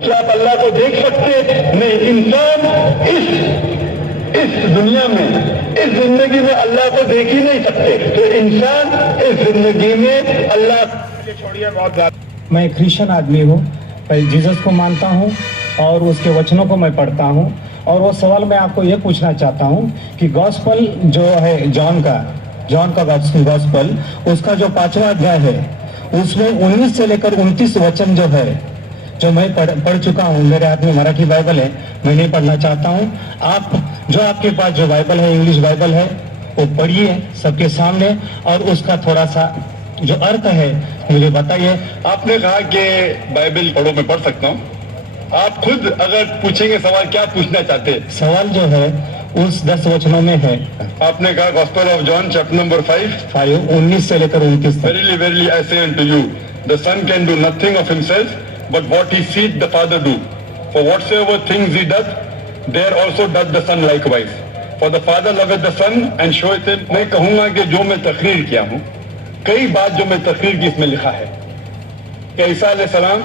کیا آپ اللہ کو دیکھ سکتے؟ نہیں، انسان اس دنیا میں، اس زندگی میں اللہ کو دیکھ ہی نہیں سکتے، تو انسان اس زندگی میں اللہ چھوڑیے بہت زیادہ۔ میں کرسچن آدمی ہوں، میں جیزس کو مانتا ہوں اور اس کے وچنوں کو میں پڑھتا ہوں، اور وہ سوال میں آپ کو یہ پوچھنا چاہتا ہوں کہ گاسپل جو ہے جان کا گاسپل، اس کا جو 5واں ادھیائے ہے، اس میں 19 سے لے کر 29 وچن جو ہے، جو میں پڑھ چکا ہوں، میرے ہاتھ میں مراٹھی بائبل ہے، میں نہیں پڑھنا چاہتا ہوں۔ آپ کے پاس جو بائبل ہے، انگلش بائبل ہے، وہ پڑھیے سب کے سامنے، اور اس کا تھوڑا سا جو ارتھ ہے مجھے بتائیے۔ آپ نے کہا کہ بائبل پڑھو، میں پڑھ سکتا ہوں۔ آپ خود اگر پوچھیں گے سوال، کیا پوچھنا چاہتے ہیں؟ سوال جو ہے اس 10 وچنوں میں ہے۔ آپ نے کہا gospel of John chapter number 5، 19 سے لے کر 29 تک۔ Verily, verily, I say unto you, the Son can do nothing of himself, but what he seeth the Father do. For whatsoever things he doth, there also doth the Son likewise. For the Father loveth the Son and showeth him. میں کہوں گا کہ جو میں تقریر کیا ہوں، کئی بات جو میں تقریر کی اس میں لکھا ہے کہ عیسیٰ علیہ السلام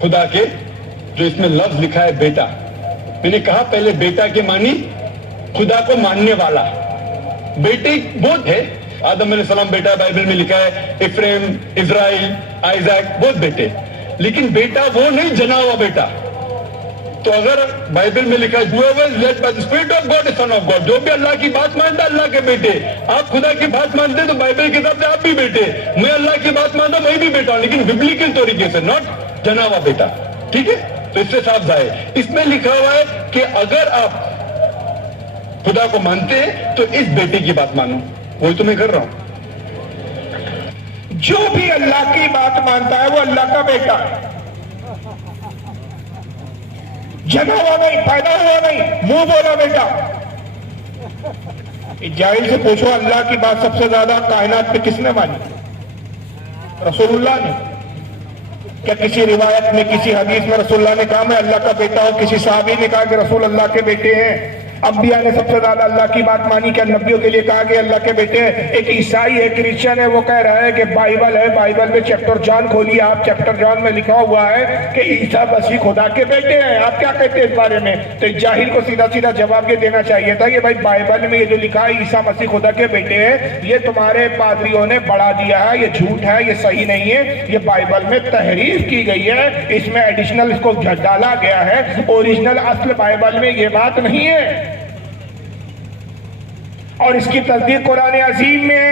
خدا کے، جو اس میں لفظ لکھا ہے بیٹا، میں نے کہا پہلے بیٹا کے معنی خدا کو ماننے والا۔ بیٹے بہت ہے، آدم علیہ السلام بیٹا بائبل میں لکھا ہے، افریم، اسرائیل، آئزیک، بہت بیٹے، لیکن بیٹا وہ نہیں جنا ہوا بیٹا۔ تو اگر بائبل میں لکھا ہے whoever is led by the Spirit of God is son of God، جو بھی اللہ کی بات مانتا ہے اللہ کے بیٹے۔ آپ خدا کی بات مانتے ہیں تو بائبل کے حساب سے آپ بھی بیٹے، میں اللہ کی بات مانتا ہوں میں بھی بیٹا ہوں، لیکن ببلیکل طریقے سے، ناٹ جنا ہوا بیٹا، ٹھیک ہے؟ تو اس سے صاف ظاہر ہے، اس میں لکھا ہوا ہے کہ اگر آپ خدا کو مانتے ہیں تو اس بیٹے کی بات مانو، وہی تو میں کر رہا ہوں۔ جو بھی اللہ کی بات مانتا ہے وہ اللہ کا بیٹا ہے، جنا ہوا نہیں، پیدا ہوا نہیں، منہ بولا بیٹا۔ جاہل سے پوچھو اللہ کی بات سب سے زیادہ کائنات پہ کس نے مانی؟ رسول اللہ نے۔ کیا کسی روایت میں، کسی حدیث میں رسول اللہ نے کہا میں اللہ کا بیٹا ہوں؟ کسی صحابی نے کہا کہ رسول اللہ کے بیٹے ہیں؟ انبیاء نے سب سے زیادہ اللہ کی بات مانی، کیا نبیوں کے لیے کہا کہ اللہ کے بیٹے ہیں؟ ایک عیسائی ہے، کرسچن ہے، وہ کہہ رہا ہے کہ بائبل ہے، بائبل میں چیپٹر جان کھولیے آپ، چیپٹر جان میں لکھا ہوا ہے کہ عیسیٰ مسیح خدا کے بیٹے ہیں۔ آپ کیا کہتے ہیں اس بارے میں؟ تو ایک جاہل کو سیدھا سیدھا جواب یہ دینا چاہیے تھا کہ بھائی بائبل میں یہ جو لکھا ہے عیسیٰ مسیح خدا کے بیٹے ہیں، یہ تمہارے پادریوں نے بڑھا دیا ہے، یہ جھوٹ ہے، یہ صحیح نہیں ہے، یہ بائبل میں تحریف کی گئی ہے، اس میں ایڈیشنل اس کو ڈالا گیا ہے، اوریجنل اصل بائبل میں یہ بات نہیں ہے۔ اور اس کی تصدیق قرآن عظیم میں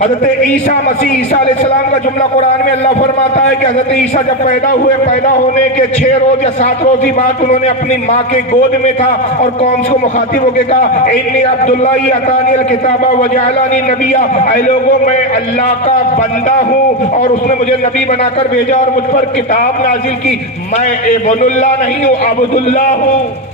حضرت عیسیٰ مسیح، عیسیٰ علیہ السلام کا جملہ قرآن میں اللہ فرماتا ہے کہ حضرت عیسیٰ جب پیدا ہوئے، پیدا ہونے کے 6 روز یا 7 روز ہی بعد انہوں نے اپنی ماں کے گود میں تھا اور قوم کو مخاطب ہو کے کہا انی عبداللہ اتانی الکتاب وجعلنی نبیا، اے لوگوں میں اللہ کا بندہ ہوں اور اس نے مجھے نبی بنا کر بھیجا اور مجھ پر کتاب نازل کی، میں ابن اللہ نہیں ہوں، عبد اللہ ہوں۔